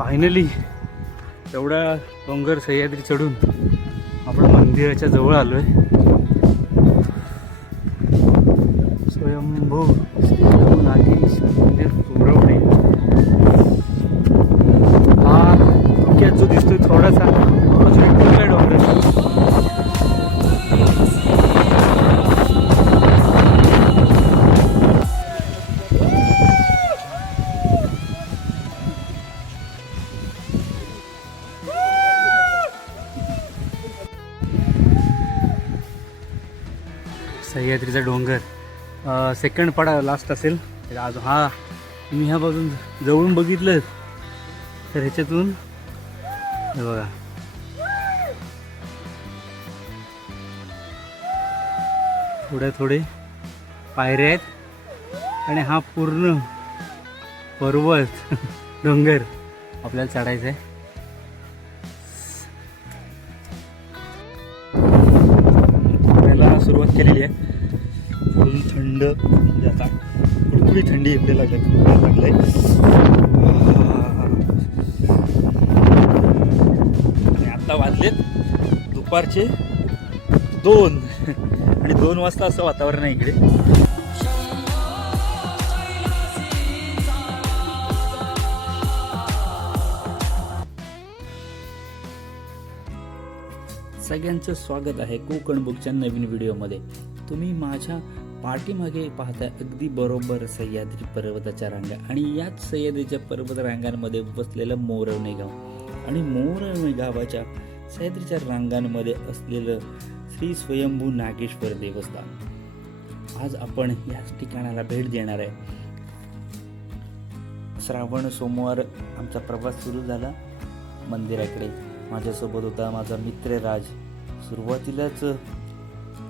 Finally एवढा डोंगर सह्याद्री चढून आपण मंदिराच्या जवळ आलो आहे स्वयंभू. सह्याद्रीचा डोंगर. सेकंड पाडा लास्ट असेल. आज हा मी ह्या बाजून जवळून बघितलं. तर ह्याच्यातून हे बघा. थोडे थोडे पायऱ्या आहेत. आणि हा पूर्ण पर्वत डोंगर आपल्याला चढायचा आहे इकडे लागली लागलंय? आणि आता वाजलेत दुपारचे दोन. आणि दोन वाजता असं वातावरण आहे इकडे. सगळ्यांचं स्वागत आहे कोकण बुकच्या नवीन व्हिडिओमध्ये. तुम्ही माझ्या पाठीमागे पाहता अगदी बरोबर सह्याद्री पर्वताच्या रांगा आणि याच सह्याद्रीच्या पर्वत रांगांमध्ये बसलेलं मोरवणे गाव आणि मोरवणे गावाच्या सह्याद्रीच्या रांगांमध्ये असलेलं श्री स्वयंभू नागेश्वर देवस्थान. आज आपण याच ठिकाणाला भेट देणार आहे. श्रावण सोमवार आमचा प्रवास सुरू झाला मंदिराकडे. माझ्यासोबत होता माझा मित्र राज. सुरुवातीलाच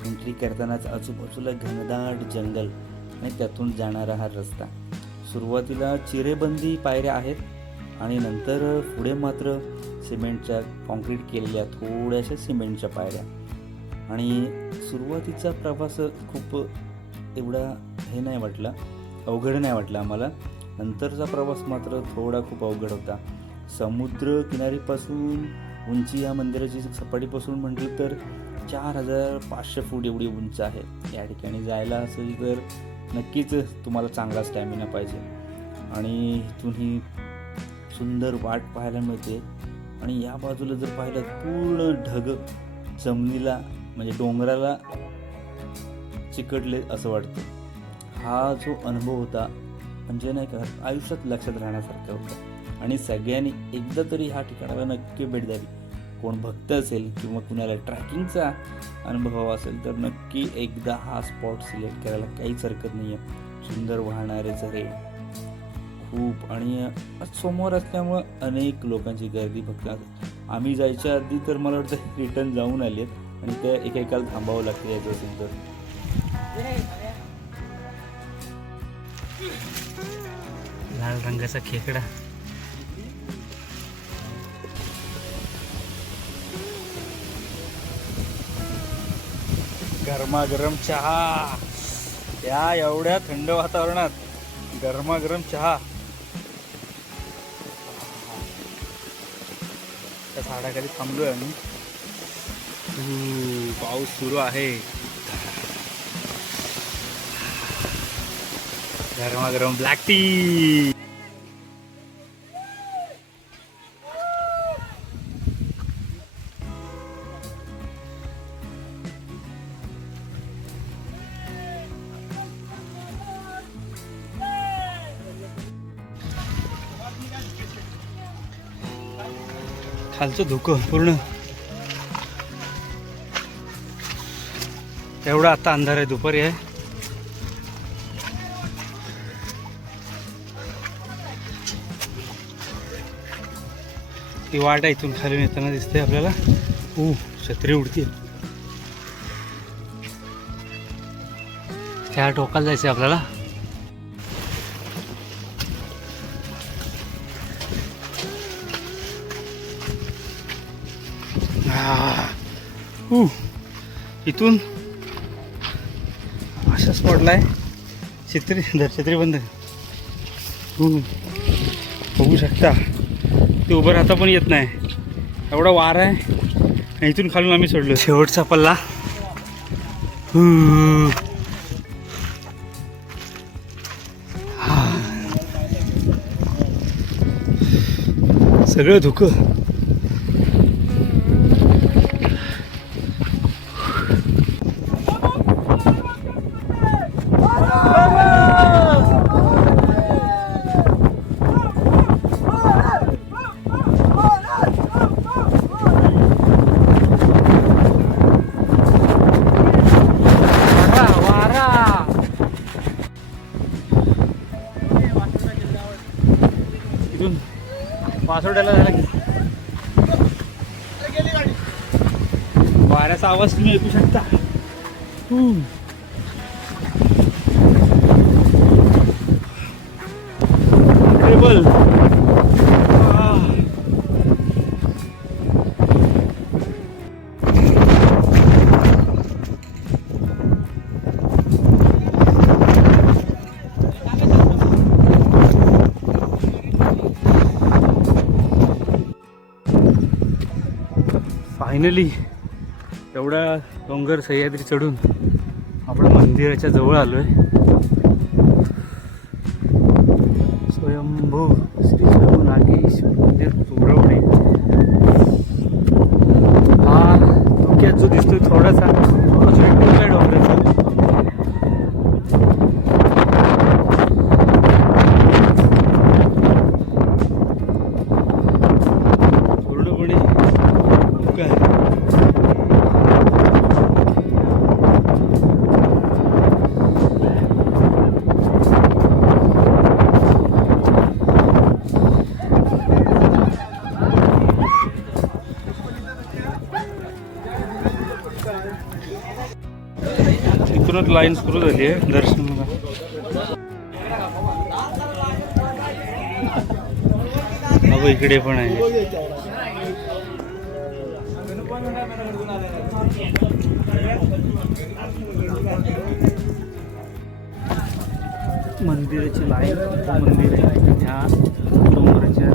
एंट्री करतानाच आजूबाजूला घनदाट जंगल आणि त्यातून जाणारा हा रस्ता. सुरुवातीला चिरेबंदी पायऱ्या आहेत आणि नंतर पुढे मात्र सिमेंटच्या कॉन्क्रीट केलेल्या थोड्याशा सिमेंटच्या पायऱ्या. आणि सुरुवातीचा प्रवास खूप एवढा हे नाही वाटला अवघड नाही वाटला आम्हाला. नंतरचा प्रवास मात्र थोडा खूप अवघड होता. समुद्र किनारीपासून उंची या मंदिराची सपाटीपासून म्हटलं तर चार हजार पाचशे फूट एवढी उंच आहे. या ठिकाणी जायला असेल तर नक्कीच तुम्हाला चांगला स्टॅमिना पाहिजे. आणि इथून ही सुंदर वाट पाहायला मिळते. आणि या बाजूला जर पाहिलं पूर्ण ढग जमिनीला म्हणजे डोंगराला चिकटले असं वाटतं. हा जो अनुभव होता म्हणजे नाही का आयुष्यात लक्षात राहण्यासारखा होता. आणि सगळ्यांनी एकदा तरी ह्या ठिकाणाला नक्की भेट द्यावी. कोण भक्त असेल किंवा कुणाला ट्रॅकिंगचा अनुभव असेल तर नक्की एकदा हा स्पॉट सिलेक्ट करायला काहीच हरकत नाही आहे सुंदर वाहणारे झरे. खूप. आणि समोर असल्यामुळं अनेक लोकांची गर्दी भक्तात आम्ही जायच्या आधी तर मला वाटतं रिटर्न जाऊन आलेत. आणि त्या एकेकाला थांबावं लागतं यायचं असेल तर लाल रंगाचा खेकडा. गरमागरम चहा. या एवढ्या थंड वातावरणात गरमागरम चहा. त्या झाडाखाली थांबलोय आम्ही. पाऊस सुरू आहे. गरमागरम ब्लॅक टी खालचं धुकं पूर्ण. एवढा आता अंधार आहे दुपारी आहे. ती वाट आहे इथून खाली येताना दिसते आपल्याला. ऊ छत्री उडती त्या टोकाला जायचं आपल्याला. हा इथून अशा स्पॉटला आहे. छत्री धर छत्री बंद बघू शकता. ते उभं राहता पण येत नाही. एवढा वार आहे. आणि इथून खालून आम्ही सोडलो शेवटचा पल्ला. हा. सगळं धुकं. पासवर्डला झाला की वाऱ्याचा आवाज तुम्ही ऐकू शकता. फायनली एवढा डोंगर सह्याद्री चढून आपण मंदिराच्या जवळ आलो आहे स्वयंभू नागेश मंदिर चोरवणे हा धोक्यात जो दिसतोय थोडासा अजून एक टोक आहे डोंगराचा पूर्णपणे धोका आहे इथूनच लाईन सुरू झाली आहे दर्शनाला अगो इकडे पण आहे. मंदिराची लाईन मंदिर आहे ह्या डोंगराच्या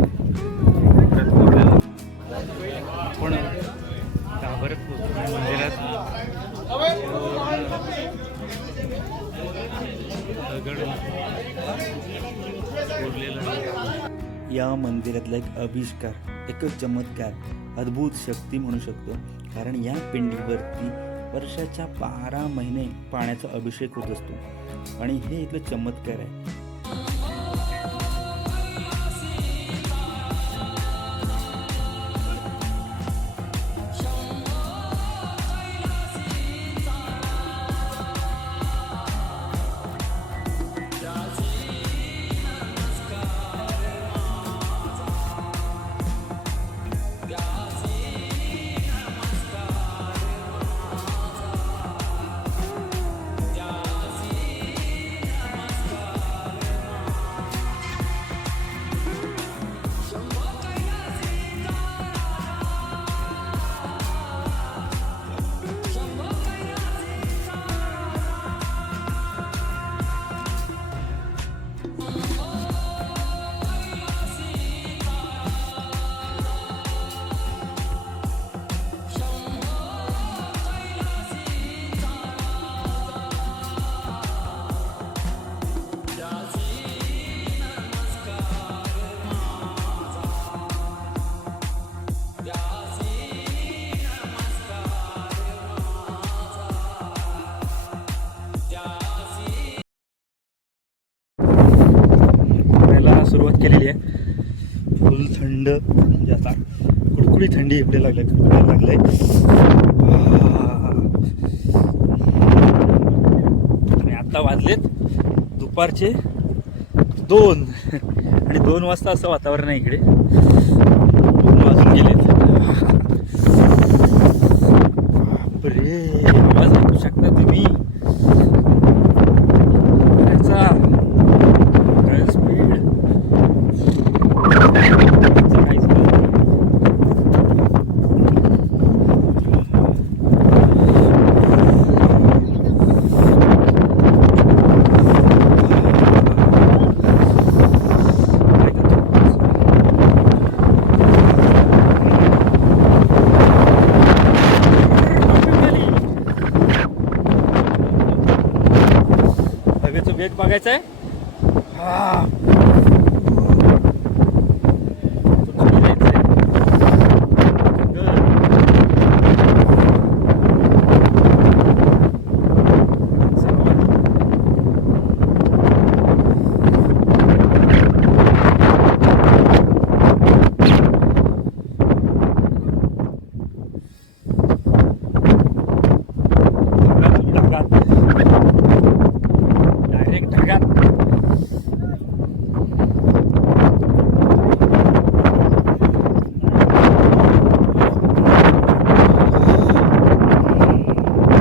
या मंदिरातला एक आविष्कार एकच चमत्कार अद्भुत शक्ती म्हणू शकतो. कारण या पिंडीवरती वर्षाच्या बारा महिने पाण्याचा अभिषेक होत असतो. आणि हे इथलं चमत्कार आहे. सुरुवात केलेली आहे. फुल थंड म्हणजे आता कुडकुडी थंडी इकडे आहे खडकुळी लागलंय. आहे आणि आत्ता वाजलेत दुपारचे दोन. आणि दोन वाजता असं वातावरण आहे इकडे. दोन वाजून गेलेत बापरे आवाज ऐकू शकता तुम्ही याचा काय स्पीड चढायचं बघायचं आहे